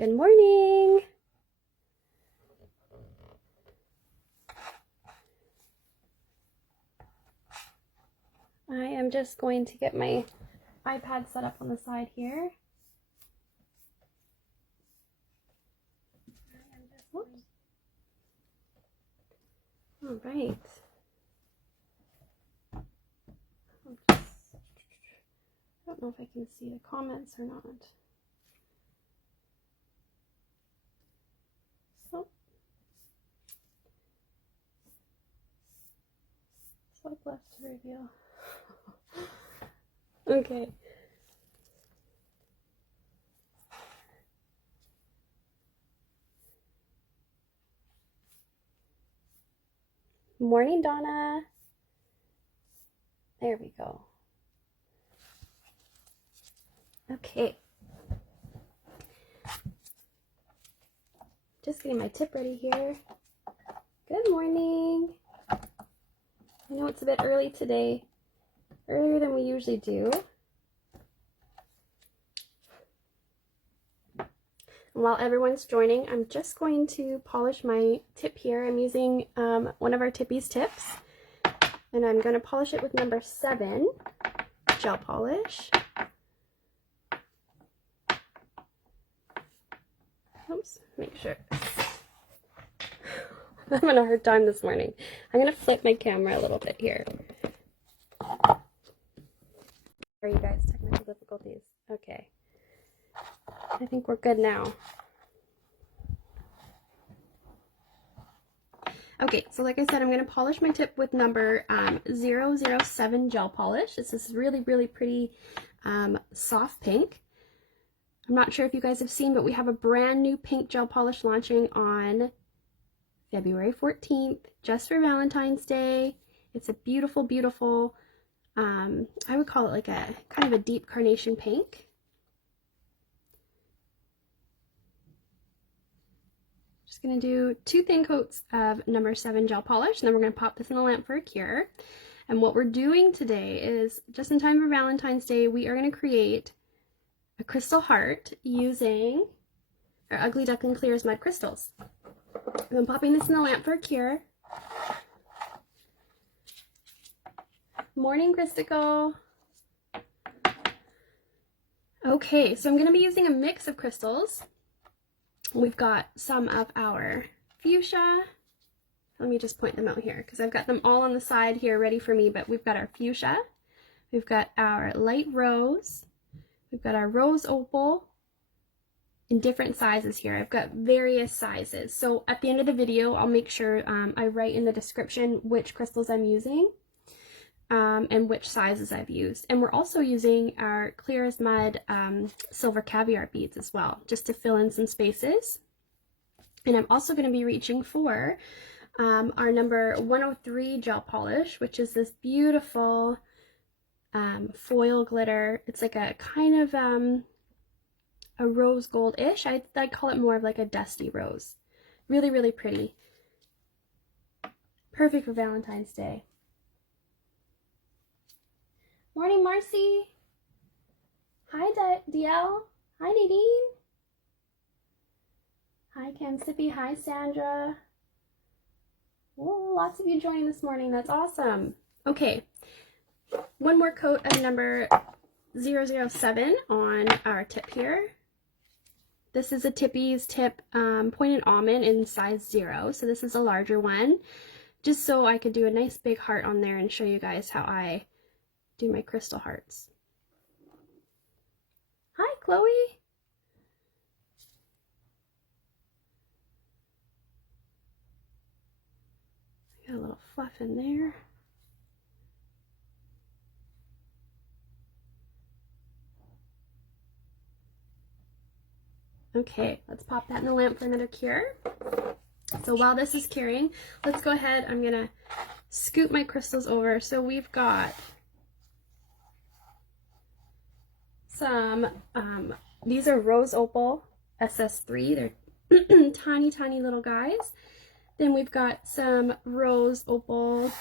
Good morning. I am just going to get my iPad set up on the side here. Whoops. All right. I don't know if I can see the comments or not. Swipe left to reveal. Okay. Morning, Donna. There we go. Okay. Just getting my tip ready here. Good morning. I know it's a bit early today, earlier than we usually do. And while everyone's joining, I'm just going to polish my tip here. I'm using one of our Tippy's tips, and I'm going to polish it with number 7 gel polish. Oops, make sure. I'm having a hard time this morning. I'm going to flip my camera a little bit here. Are you guys technical difficulties? Okay. I think we're good now. Okay, so like I said, I'm going to polish my tip with number 007 gel polish. This is really, really pretty soft pink. I'm not sure if you guys have seen, but we have a brand new pink gel polish launching on February 14th, just for Valentine's Day. It's a beautiful, beautiful, I would call it like a kind of a deep carnation pink. Just going to do 2 thin coats of number 7 gel polish, and then we're going to pop this in the lamp for a cure. And what we're doing today is, just in time for Valentine's Day, we are going to create a crystal heart using our Ugly Duckling Clear as Mud crystals. I'm popping this in the lamp for a cure. Morning, Christical. Okay, so I'm going to be using a mix of crystals. We've got some of our fuchsia. Let me just point them out here because I've got them all on the side here ready for me, but we've got our fuchsia. We've got our light rose. We've got our rose opal in different sizes here. I've got various sizes. So at the end of the video, I'll make sure I write in the description which crystals I'm using and which sizes I've used. And we're also using our clear as mud silver caviar beads as well, just to fill in some spaces. And I'm also going to be reaching for our number 103 gel polish, which is this beautiful foil glitter. It's like a kind of a rose gold-ish. I call it more of like a dusty rose. Really, really pretty. Perfect for Valentine's Day. Morning, Marcy. Hi, DL. Hi, Nadine. Hi, Cam Sippy. Hi, Sandra. Oh, lots of you joining this morning. That's awesome. Okay. One more coat of number 007 on our tip here. This is a Tippy's tip pointed almond in size 0. So this is a larger one, just so I could do a nice big heart on there and show you guys how I do my crystal hearts. Hi, Chloe. Got a little fluff in there. Okay, let's pop that in the lamp for another cure. So while this is curing, let's go ahead. I'm going to scoop my crystals over. So we've got some, these are Rose Opal SS3. They're tiny, tiny little guys. Then we've got some Rose Opal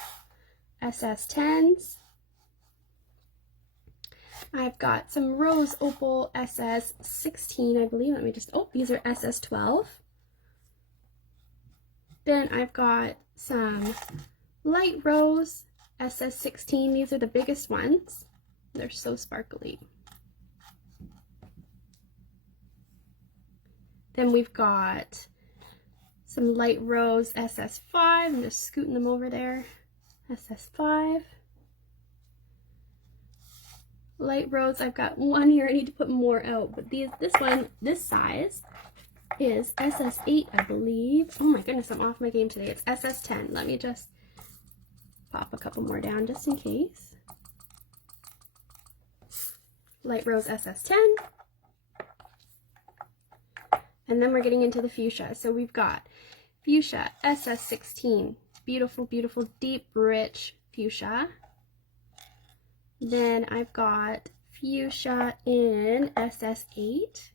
SS10s. I've got some Rose Opal SS16, I believe. Let me just, oh, these are SS12. Then I've got some Light Rose SS16. These are the biggest ones. They're so sparkly. Then we've got some Light Rose SS5. I'm just scooting them over there. SS5. Light Rose, I've got one here. I need to put more out, but this size is SS8, I believe. Oh my goodness, I'm off my game today. It's SS10. Let me just pop a couple more down just in case. Light Rose SS10. And then we're getting into the fuchsia. So we've got fuchsia SS16. Beautiful, beautiful, deep, rich fuchsia. Then I've got fuchsia in SS8.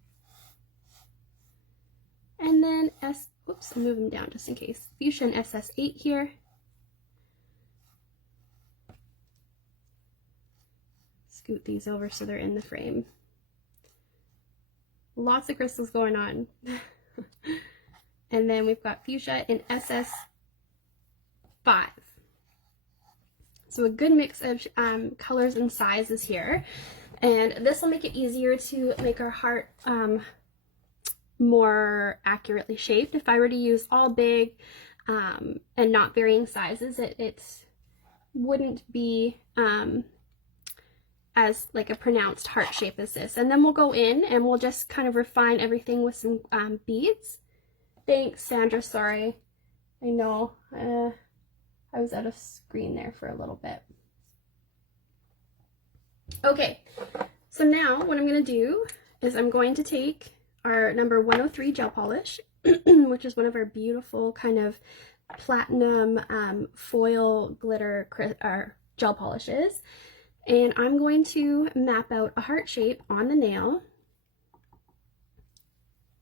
And then oops, I'll move them down just in case. Fuchsia in SS8 here. Scoot these over so they're in the frame. Lots of crystals going on. And then we've got fuchsia in SS5. So a good mix of colors and sizes here. And this will make it easier to make our heart more accurately shaped. If I were to use all big and not varying sizes, it wouldn't be as like a pronounced heart shape as this. And then we'll go in and we'll just kind of refine everything with some beads. Thanks, Sandra. Sorry. I know. I was out of screen there for a little bit. Okay, so now what I'm going to do is I'm going to take our number 103 gel polish, which is one of our beautiful kind of platinum foil glitter gel polishes, and I'm going to map out a heart shape on the nail.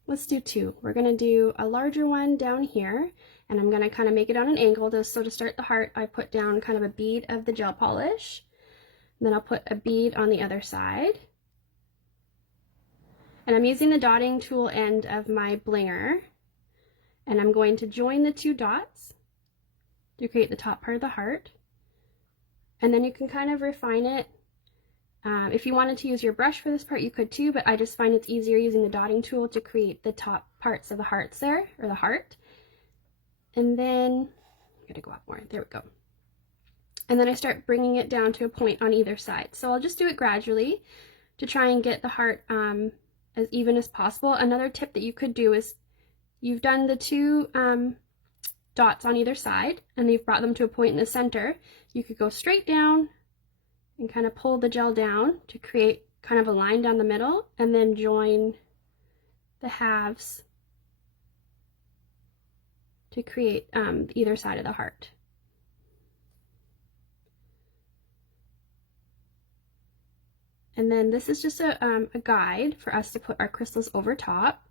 Let's do two. We're going to do a larger one down here, and I'm going to kind of make it on an angle. So to start the heart, I put down kind of a bead of the gel polish, and then I'll put a bead on the other side. And I'm using the dotting tool end of my blinger, and I'm going to join the two dots to create the top part of the heart. And then you can kind of refine it. If you wanted to use your brush for this part, you could too, but I just find it's easier using the dotting tool to create the top parts of the hearts there, or the heart. And then, I'm gonna go up more, there we go. And then I start bringing it down to a point on either side. So I'll just do it gradually to try and get the heart as even as possible. Another tip that you could do is, you've done the two dots on either side, and you've brought them to a point in the center. You could go straight down and kind of pull the gel down to create kind of a line down the middle, and then join the halves to create either side of the heart. And then this is just a guide for us to put our crystals over top.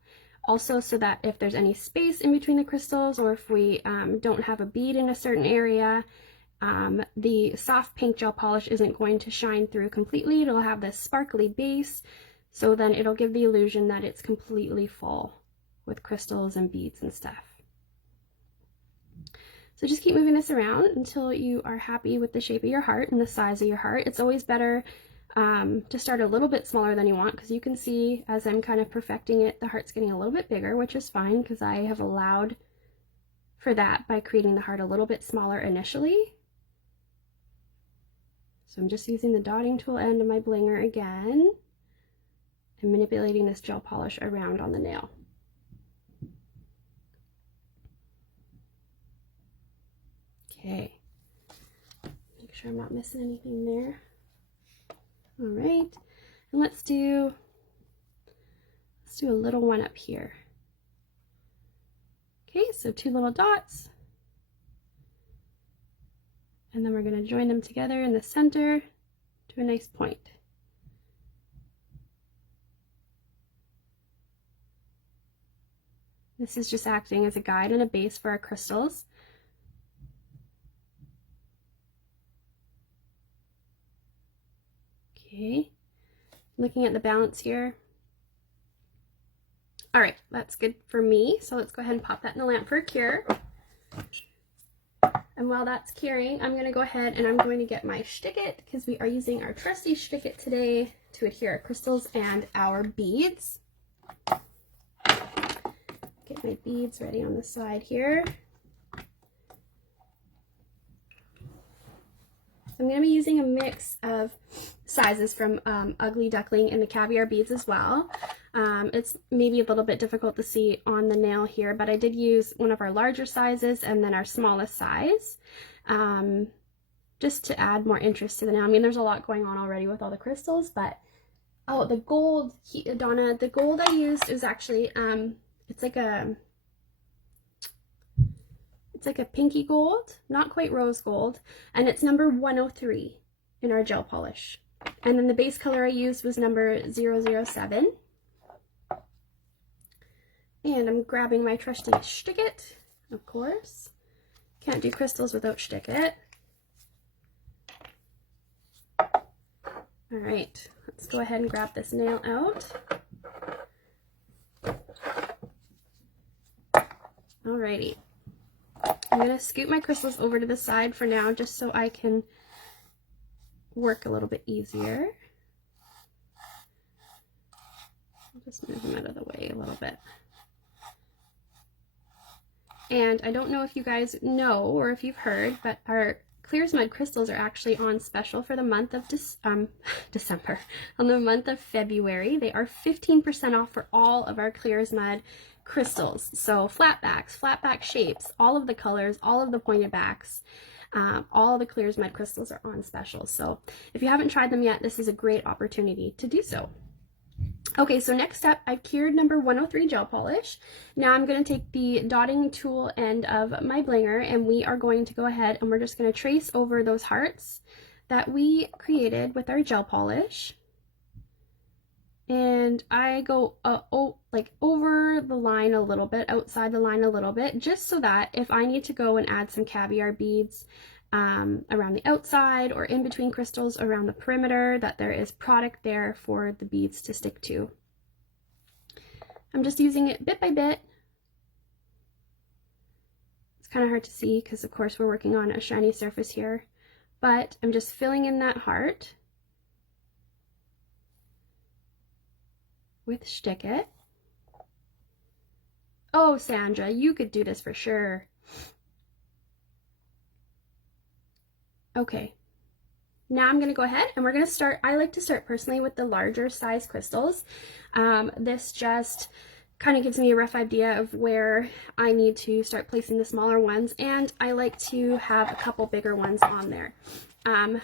Also, so that if there's any space in between the crystals, or if we don't have a bead in a certain area, the soft pink gel polish isn't going to shine through completely. It'll have this sparkly base, so then it'll give the illusion that it's completely full with crystals and beads and stuff. So just keep moving this around until you are happy with the shape of your heart and the size of your heart. It's always better to start a little bit smaller than you want, because you can see as I'm kind of perfecting it, the heart's getting a little bit bigger, which is fine because I have allowed for that by creating the heart a little bit smaller initially. So I'm just using the dotting tool end of my blinger again and manipulating this gel polish around on the nail. Okay, make sure I'm not missing anything there. All right, and let's do a little one up here. Okay, so two little dots, and then we're going to join them together in the center to a nice point. This is just acting as a guide and a base for our crystals. Okay, Looking at the balance here. All right, that's good for me. So let's go ahead and pop that in the lamp for a cure. And while that's curing, I'm gonna go ahead and I'm going to get my Shtick-It, because we are using our trusty Shtick-It today to adhere our crystals and our beads. Get my beads ready on the side here. I'm going to be using a mix of sizes from Ugly Duckling and the caviar beads as well. It's maybe a little bit difficult to see on the nail here, but I did use one of our larger sizes and then our smallest size, just to add more interest to the nail. I mean, there's a lot going on already with all the crystals, but oh, the gold, Donna, the gold I used is actually, it's like a pinky gold, not quite rose gold, and it's number 103 in our gel polish. And then the base color I used was number 007. And I'm grabbing my trusty Shtick-It, of course. Can't do crystals without Shtick-It. All right, let's go ahead and grab this nail out. Alrighty. I'm going to scoot my crystals over to the side for now, just so I can work a little bit easier. I'll just move them out of the way a little bit. And I don't know if you guys know or if you've heard, but our Clear as Mud crystals are actually on special for the month of December. On the month of February, they are 15% off for all of our Clear as Mud crystals. So flat back shapes, all of the colors, all of the pointed backs, all the Clear as Mud crystals are on special. So if you haven't tried them yet, this is a great opportunity to do so. Okay, so next up, I've cured number 103 gel polish. Now I'm going to take the dotting tool end of my blinger, and we are going to go ahead and we're just going to trace over those hearts that we created with our gel polish. And I go like over the line a little bit, outside the line a little bit, just so that if I need to go and add some caviar beads around the outside or in between crystals around the perimeter, that there is product there for the beads to stick to. I'm just using it bit by bit. It's kind of hard to see because of course we're working on a shiny surface here, but I'm just filling in that heart with Shtick-It. Oh, Sandra, you could do this for sure. Okay, now I'm going to go ahead and we're going to start. I like to start personally with the larger size crystals. This just kind of gives me a rough idea of where I need to start placing the smaller ones, and I like to have a couple bigger ones on there.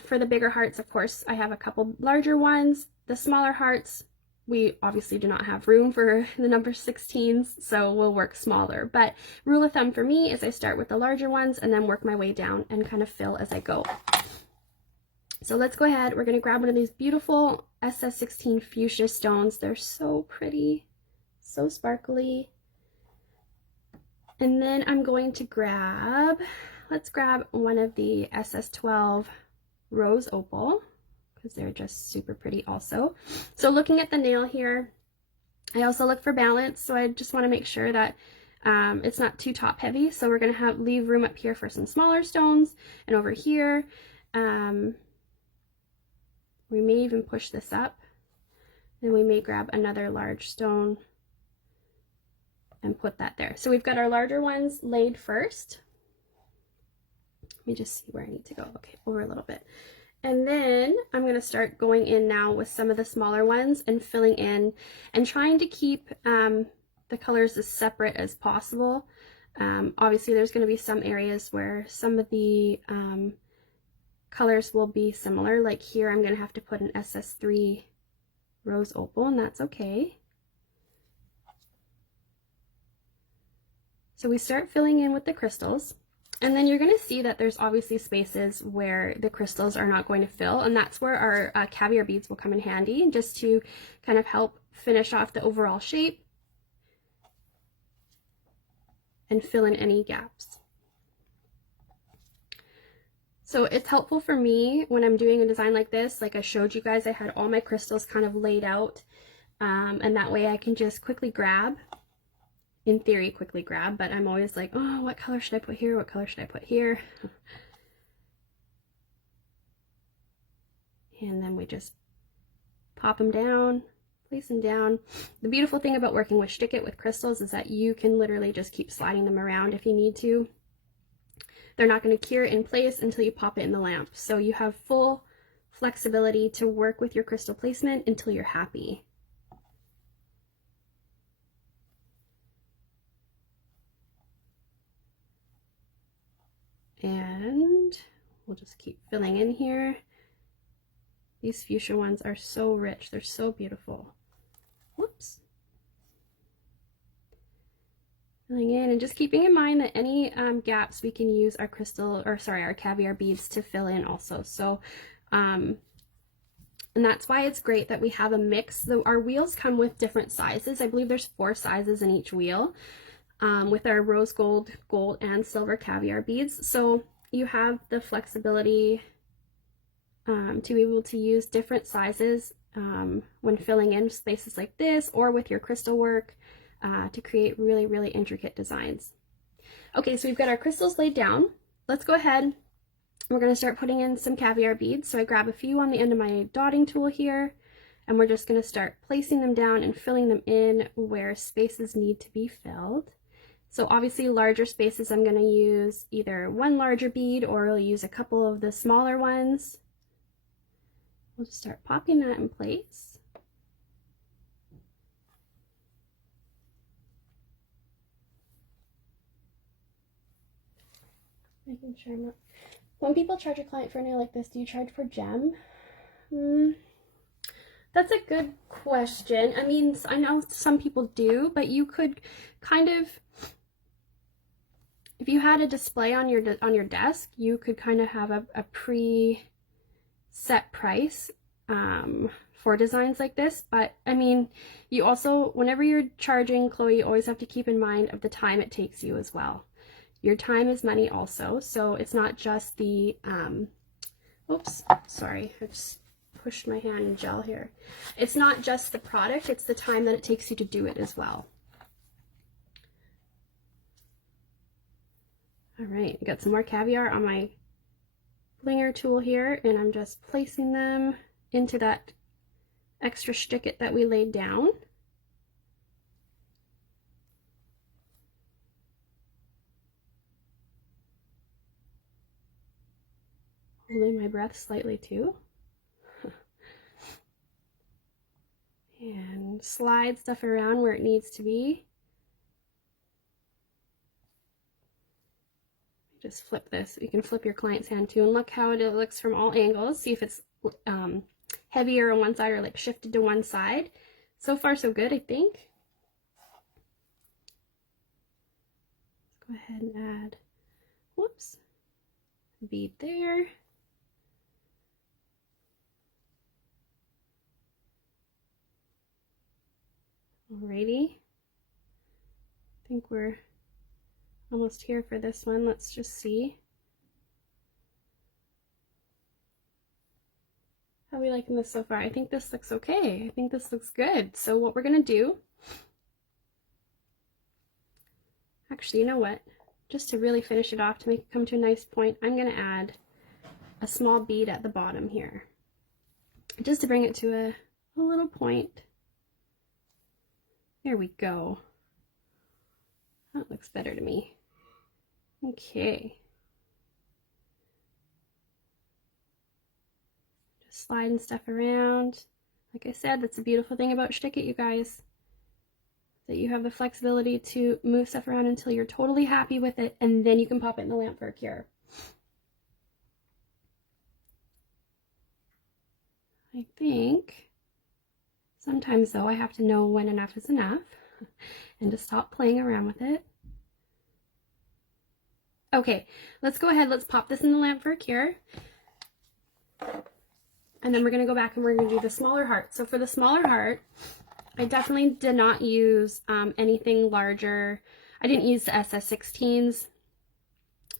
For the bigger hearts, of course, I have a couple larger ones. The smaller hearts, we obviously do not have room for the number 16s, so we'll work smaller. But rule of thumb for me is I start with the larger ones and then work my way down and kind of fill as I go. So let's go ahead. We're going to grab one of these beautiful SS16 fuchsia stones. They're so pretty, so sparkly. And then I'm going to let's grab one of the SS12 rose opal, because they're just super pretty also. So looking at the nail here, I also look for balance, so I just want to make sure that it's not too top heavy. So we're going to leave room up here for some smaller stones, and over here we may even push this up, and we may grab another large stone and put that there. So we've got our larger ones laid first. Let me just see where I need to go. Okay, over a little bit. And then I'm going to start going in now with some of the smaller ones and filling in and trying to keep the colors as separate as possible. Obviously there's going to be some areas where some of the colors will be similar. Like here I'm going to have to put an SS3 rose opal, and that's okay. So we start filling in with the crystals. And then you're going to see that there's obviously spaces where the crystals are not going to fill, and that's where our caviar beads will come in handy, just to kind of help finish off the overall shape and fill in any gaps. So it's helpful for me when I'm doing a design like this. Like I showed you guys, I had all my crystals kind of laid out, and that way I can just quickly grab, in theory quickly grab, but I'm always like, oh, what color should I put here? What color should I put here? And then we just pop them down, place them down. The beautiful thing about working with Stick It with crystals is that you can literally just keep sliding them around if you need to. They're not going to cure in place until you pop it in the lamp. So you have full flexibility to work with your crystal placement until you're happy. And we'll just keep filling in here. These fuchsia ones are so rich. They're so beautiful. Whoops. Filling in and just keeping in mind that any gaps we can use our our caviar beads to fill in also. So, and that's why it's great that we have a mix. Our wheels come with different sizes. I believe there's 4 sizes in each wheel with our rose gold, gold, and silver caviar beads. So you have the flexibility to be able to use different sizes when filling in spaces like this or with your crystal work to create really, really intricate designs. Okay, so we've got our crystals laid down. Let's go ahead. We're going to start putting in some caviar beads. So I grab a few on the end of my dotting tool here, and we're just going to start placing them down and filling them in where spaces need to be filled. So obviously larger spaces, I'm going to use either one larger bead or I'll use a couple of the smaller ones. We'll just start popping that in place. Making sure I'm not... When people charge a client for a nail like this, do you charge per gem? That's a good question. I mean, I know some people do, but you could kind of, if you had a display on your desk, you could kind of have a pre-set price for designs like this. But I mean, you also, whenever you're charging, Chloe, you always have to keep in mind of the time it takes you as well. Your time is money also, so it's not just the oops, sorry, I just pushed my hand in gel here. It's not just the product, it's the time that it takes you to do it as well. All right, I got some more caviar on my blinger tool here, and I'm just placing them into that extra Stick It that we laid down. Holding my breath slightly too. And slide stuff around where it needs to be. Just flip this. You can flip your client's hand too and look how it looks from all angles. See if it's heavier on one side or like shifted to one side. So far so good, I think. Let's go ahead and add, whoops, a bead there. Alrighty, I think we're almost here for this one. Let's just see. How are we liking this so far? I think this looks okay. I think this looks good. So what we're gonna do, actually, you know what? Just to really finish it off, to make it come to a nice point, I'm gonna add a small bead at the bottom here, just to bring it to a little point. There we go. That looks better to me. Okay. Just sliding stuff around. Like I said, that's the beautiful thing about Stick It, you guys. That you have the flexibility to move stuff around until you're totally happy with it, and then you can pop it in the lamp for a cure. I think sometimes though I have to know when enough is enough and to stop playing around with it. Okay, let's go ahead, let's pop this in the lamp for a cure. And then we're gonna go back and we're gonna do the smaller heart. So for the smaller heart, I definitely did not use anything larger. I didn't use the SS16s.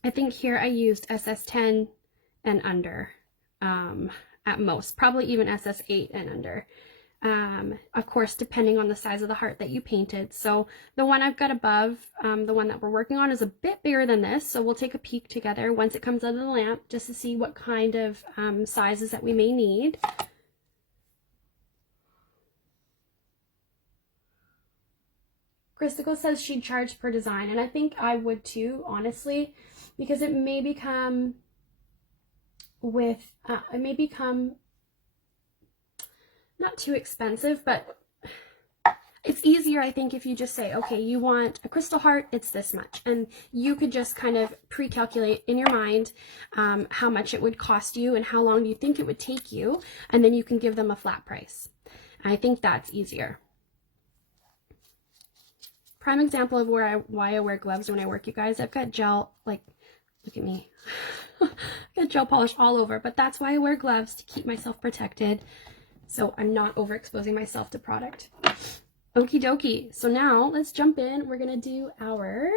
I think here I used SS10 and under, at most, probably even SS8 and under. Of course, depending on the size of the heart that you painted. So the one I've got above, the one that we're working on, is a bit bigger than this. So we'll take a peek together once it comes out of the lamp just to see what kind of sizes that we may need. Christical says she'd charge per design, and I think I would too, honestly, because it may become not too expensive, but it's easier, I think, if you just say, okay, you want a crystal heart, it's this much. And you could just kind of pre-calculate in your mind how much it would cost you and how long you think it would take you. And then you can give them a flat price. And I think that's easier. Prime example of why I wear gloves when I work, you guys. I've got gel, like, look at me. I've got gel polish all over, but that's why I wear gloves, to keep myself protected, so I'm not overexposing myself to product. Okie dokie. So now let's jump in. We're gonna do our,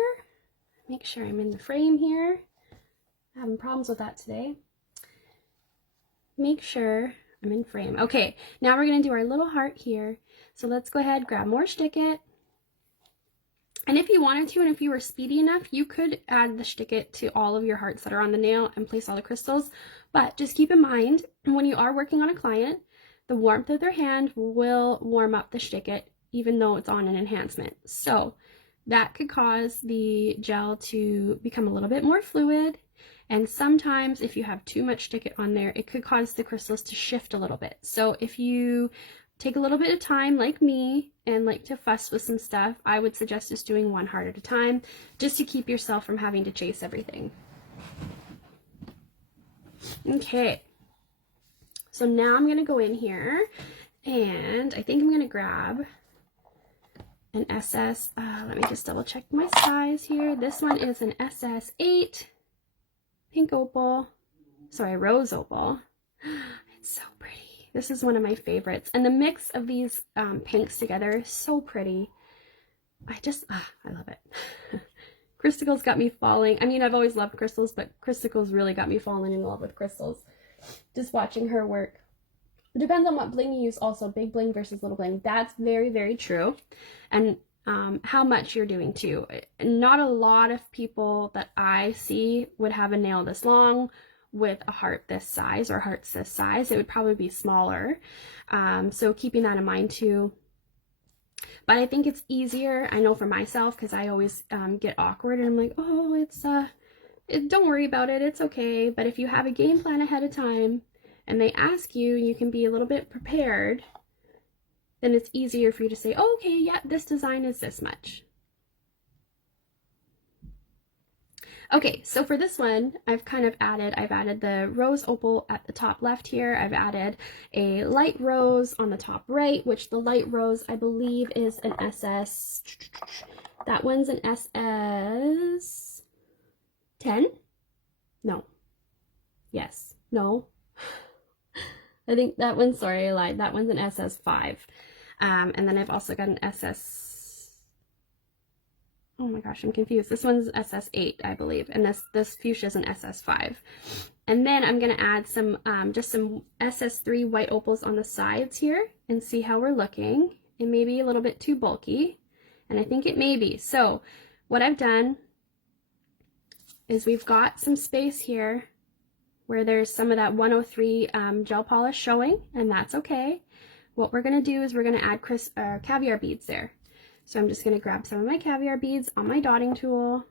make sure I'm in the frame here. I'm having problems with that today. Make sure I'm in frame. Okay, now we're gonna do our little heart here. So let's go ahead, grab more Stick-It. And if you wanted to, and if you were speedy enough, you could add the Stick-It to all of your hearts that are on the nail and place all the crystals. But just keep in mind, when you are working on a client, the warmth of their hand will warm up the Stick-It, even though it's on an enhancement. So that could cause the gel to become a little bit more fluid. And sometimes if you have too much Stick-It on there, it could cause the crystals to shift a little bit. So if you take a little bit of time, like me, and like to fuss with some stuff, I would suggest just doing one heart at a time, just to keep yourself from having to chase everything. Okay, so now I'm gonna go in here, and I think I'm gonna grab an SS, let me just double check my size here. This one is an SS8 pink opal, sorry, rose opal. It's so pretty. This is one of my favorites, and the mix of these pinks together is so pretty. I love it. Crystal's got me falling. I mean, I've always loved crystals, but Crystal's really got me falling in love with crystals. Just watching her work. It depends on what bling you use also, big bling versus little bling. That's very, very true. And how much you're doing too. Not a lot of people that I see would have a nail this long with a heart this size or hearts this size. It would probably be smaller. So keeping that in mind too. But I think it's easier, I know for myself, because I always get awkward and I'm like, oh, don't worry about it, it's okay. But if you have a game plan ahead of time and they ask you, you can be a little bit prepared, then it's easier for you to say, oh, okay, yeah, this design is this much. Okay, so for this one, I've added the rose opal at the top left here. I've added a light rose on the top right, which the light rose, I believe, is an SS, that one's an SS 10? No. Yes. No. I think that one, sorry, I lied. That one's an SS 5. And then I've also got an SS, oh my gosh, I'm confused. This one's SS 8, I believe, and this fuchsia is an SS 5. And then I'm gonna add some just some SS 3 white opals on the sides here and see how we're looking. It may be a little bit too bulky, and I think it may be. So what I've done is we've got some space here where there's some of that 103 gel polish showing, and that's okay. What we're gonna do is we're gonna add caviar beads there. So I'm just going to grab some of my caviar beads on my dotting tool,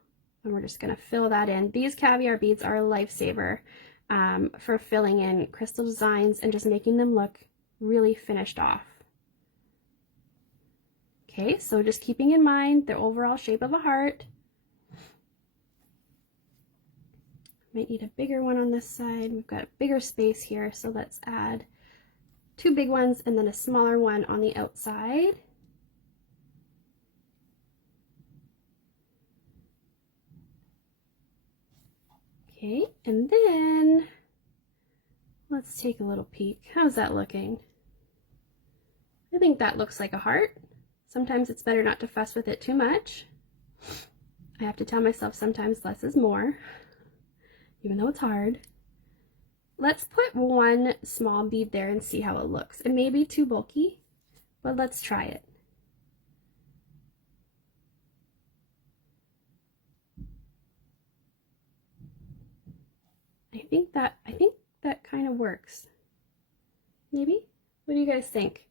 and we're just going to fill that in. These caviar beads are a lifesaver for filling in crystal designs and just making them look really finished off. Okay, so just keeping in mind the overall shape of a heart. Might need a bigger one on this side. We've got a bigger space here, so let's add 2 big ones and then a smaller one on the outside. Okay, and then let's take a little peek. How's that looking? I think that looks like a heart. Sometimes it's better not to fuss with it too much. I have to tell myself sometimes less is more, even though it's hard. let's put one small bead there and see how it looks. It may be too bulky, but let's try it. I think that kind of works. Maybe? What do you guys think?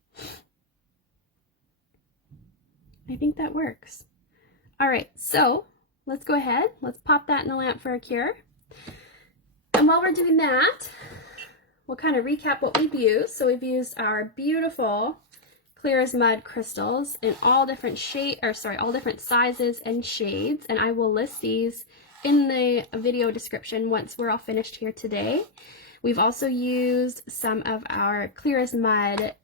I think that works. All right, so let's go ahead. Let's pop that in the lamp for a cure. And while we're doing that, we'll kind of recap what we've used. So we've used our beautiful clear as mud crystals in all different all different sizes and shades. And I will list these in the video description once we're all finished here today. We've also used some of our clear as mud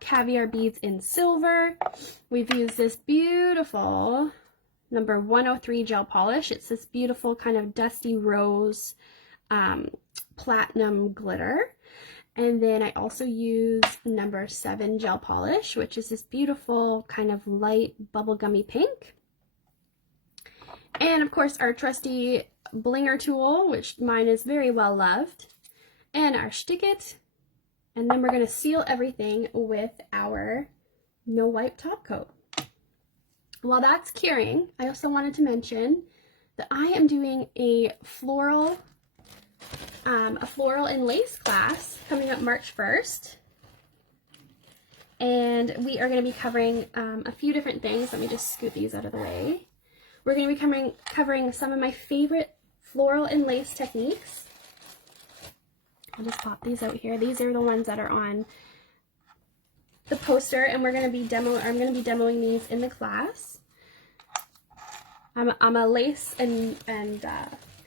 caviar beads in silver. We've used this beautiful number 103 gel polish. It's this beautiful kind of dusty rose platinum glitter. And then I also used number 7 gel polish, which is this beautiful kind of light bubblegummy pink. And of course our trusty blinger tool, which mine is very well loved, and our Stick-It. And then we're going to seal everything with our no wipe top coat. While that's curing, I also wanted to mention that I am doing a floral and lace class coming up March 1st. And we are going to be covering a few different things. Let me just scoot these out of the way. We're going to be covering some of my favorite floral and lace techniques. I'll just pop these out here. These are the ones that are on the poster, and I'm going to be demoing these in the class. I'm a lace and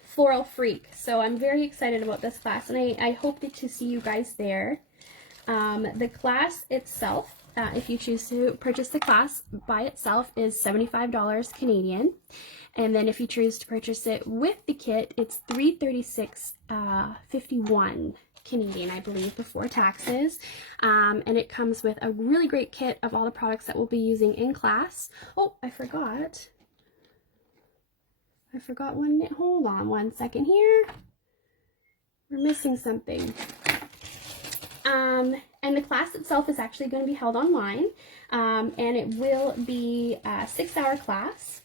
floral freak, so I'm very excited about this class, and I hope to see you guys there. The class itself, if you choose to purchase the class by itself, is $75 Canadian. And then if you choose to purchase it with the kit, it's $336.51 Canadian, I believe, before taxes. And it comes with a really great kit of all the products that we'll be using in class. Oh, I forgot one. Hold on one second here. We're missing something. And the class itself is actually going to be held online, and it will be a 6-hour class,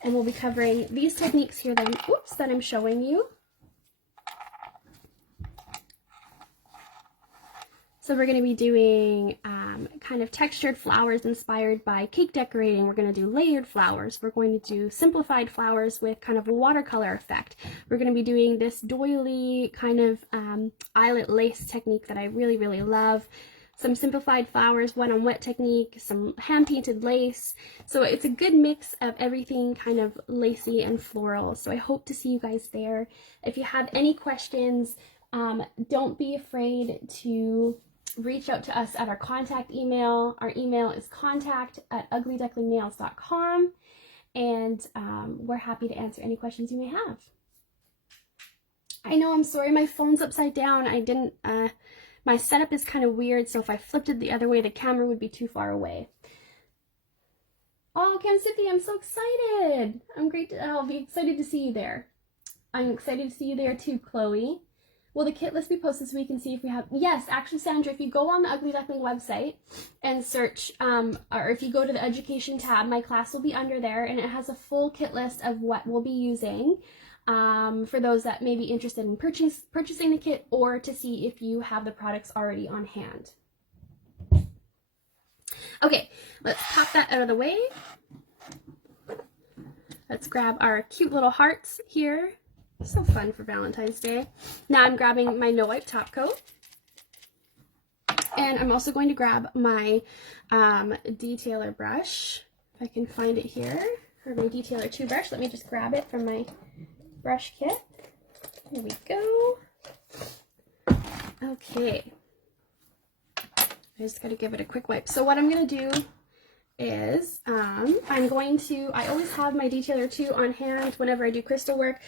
and we'll be covering these techniques here that I'm showing you. So we're going to be doing kind of textured flowers inspired by cake decorating. We're going to do layered flowers. We're going to do simplified flowers with kind of a watercolor effect. We're going to be doing this doily kind of eyelet lace technique that I really, really love. Some simplified flowers, wet on wet technique, some hand painted lace. So it's a good mix of everything kind of lacy and floral. So I hope to see you guys there. If you have any questions, don't be afraid to reach out to us at our contact email. Our email is contact@uglyducklingnails.com, and we're happy to answer any questions you may have. I know, I'm sorry, my phone's upside down. My setup is kind of weird, so if I flipped it the other way, the camera would be too far away. Oh, Cam-Sippy, I'm so excited. I'll be excited to see you there. I'm excited to see you there too, Chloe. Will the kit list be posted so we can see if we have... Yes, actually, Sandra, if you go on the Ugly Duckling website and search, or if you go to the education tab, my class will be under there, and it has a full kit list of what we'll be using for those that may be interested in purchasing the kit, or to see if you have the products already on hand. Okay, let's pop that out of the way. Let's grab our cute little hearts here. So fun for Valentine's Day. Now I'm grabbing my no wipe top coat, and I'm also going to grab my detailer brush, if I can find it here, or my detailer 2 brush. Let me just grab it from my brush kit. Here we go. Okay, I just gotta give it a quick wipe. So what I'm gonna do is I always have my detailer 2 on hand whenever I do crystal work.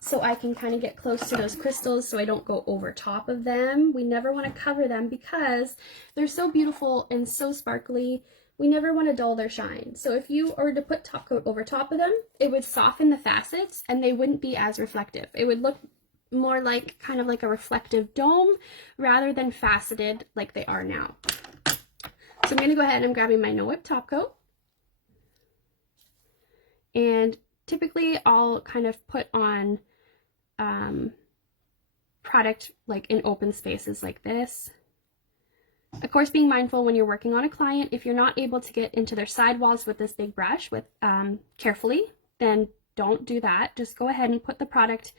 So I can kind of get close to those crystals so I don't go over top of them. We never want to cover them because they're so beautiful and so sparkly. We never want to dull their shine. So if you were to put top coat over top of them, it would soften the facets and they wouldn't be as reflective. It would look more like kind of like a reflective dome rather than faceted like they are now. So I'm going to go ahead and I'm grabbing my No Wipe top coat. And typically I'll kind of put on product like in open spaces like this. Of course, being mindful when you're working on a client, if you're not able to get into their sidewalls with this big brush with carefully, then don't do that. Just go ahead and put the product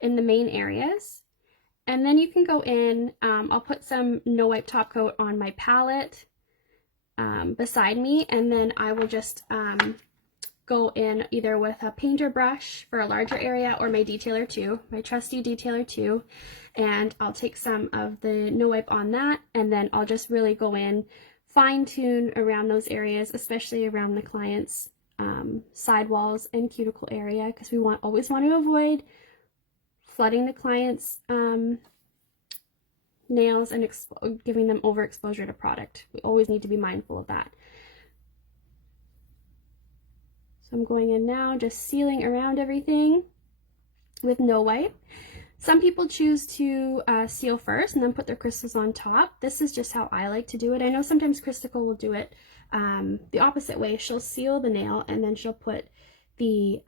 in the main areas. And then you can go in, I'll put some No Wipe top coat on my palette beside me, and then I will just go in either with a painter brush for a larger area or my detailer 2, my trusty detailer 2, and I'll take some of the No Wipe on that, and then I'll just really go in, fine tune around those areas, especially around the client's sidewalls and cuticle area, because we always want to avoid flooding the client's nails and giving them overexposure to product. We always need to be mindful of that. So I'm going in now, just sealing around everything with No Wipe. Some people choose to seal first and then put their crystals on top. This is just how I like to do it. I know sometimes Christical will do it the opposite way. She'll seal the nail and then she'll put the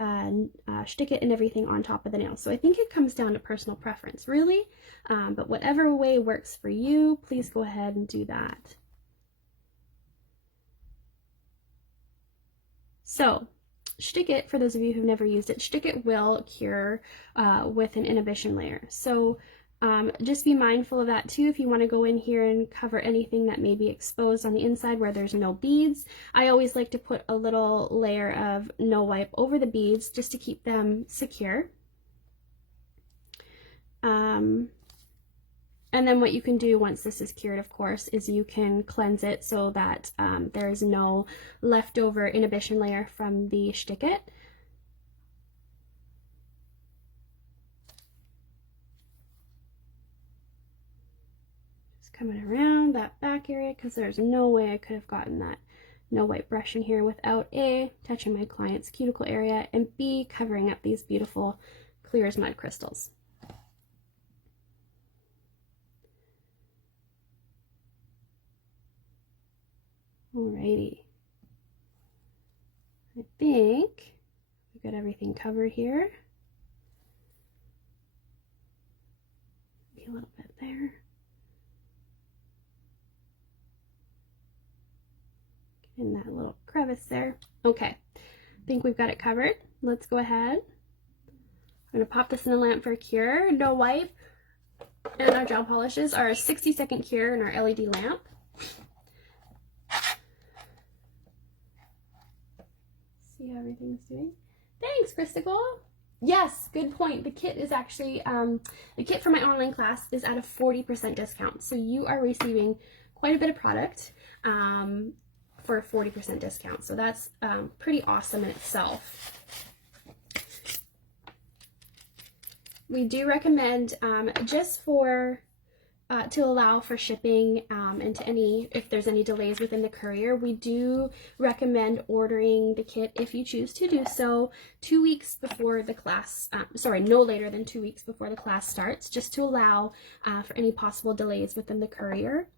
stick it and everything on top of the nail. So I think it comes down to personal preference, really. But whatever way works for you, please go ahead and do that. So, stick it, for those of you who've never used it, stick it will cure with an inhibition layer. So just be mindful of that too if you want to go in here and cover anything that may be exposed on the inside where there's no beads. I always like to put a little layer of No Wipe over the beads just to keep them secure. And then what you can do once this is cured, of course, is you can cleanse it so that there's no leftover inhibition layer from the stick it. Just coming around that back area because there's no way I could have gotten that No Wipe brush in here without A, touching my client's cuticle area, and B, covering up these beautiful clear as mud crystals. Alrighty, I think we got everything covered here. Maybe a little bit there. Get in that little crevice there. Okay, I think we've got it covered. Let's go ahead. I'm going to pop this in the lamp for a cure. No Wipe and our gel polishes are a 60-second cure in our LED lamp. See how everything's doing. Thanks, Christical. Yes, good point. The kit is actually, the kit for my online class is at a 40% discount. So you are receiving quite a bit of product for a 40% discount. So that's pretty awesome in itself. We do recommend just for to allow for shipping and to if there's any delays within the courier, we do recommend ordering the kit, if you choose to do so, 2 weeks before the class, no later than 2 weeks before the class starts, just to allow for any possible delays within the courier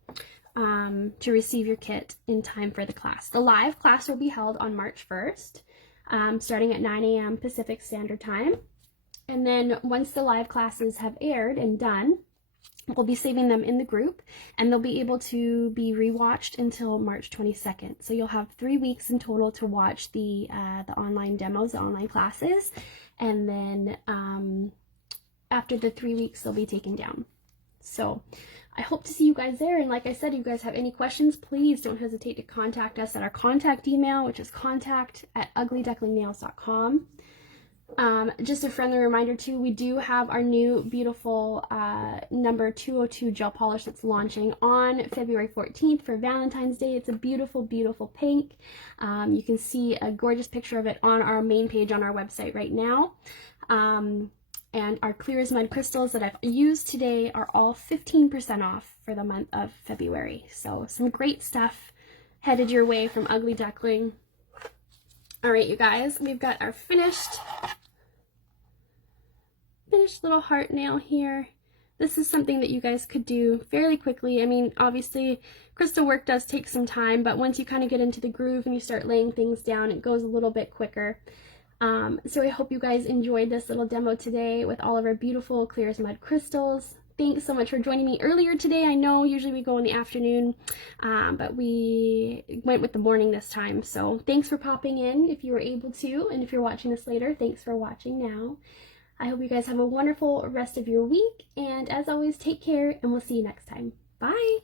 to receive your kit in time for the class. The live class will be held on March 1st, starting at 9 a.m. Pacific Standard Time. And then once the live classes have aired and done, we'll be saving them in the group, and they'll be able to be rewatched until March 22nd. So you'll have 3 weeks in total to watch the online demos, the online classes, and then after the 3 weeks, they'll be taken down. So I hope to see you guys there. And like I said, if you guys have any questions, please don't hesitate to contact us at our contact email, which is contact@uglyducklingnails.com. Just a friendly reminder too, we do have our new beautiful number 202 gel polish that's launching on February 14th for Valentine's Day. It's a beautiful, beautiful pink. You can see a gorgeous picture of it on our main page on our website right now. And our clear as mud crystals that I've used today are all 15% off for the month of February. So some great stuff headed your way from Ugly Duckling. All right, you guys, we've got our finished finished little heart nail here. This is something that you guys could do fairly quickly. I mean, obviously, crystal work does take some time, but once you kind of get into the groove and you start laying things down, it goes a little bit quicker. So I hope you guys enjoyed this little demo today with all of our beautiful clear as mud crystals. Thanks so much for joining me earlier today. I know usually we go in the afternoon, but we went with the morning this time. So thanks for popping in if you were able to, and if you're watching this later, thanks for watching now. I hope you guys have a wonderful rest of your week, and as always, take care, and we'll see you next time. Bye!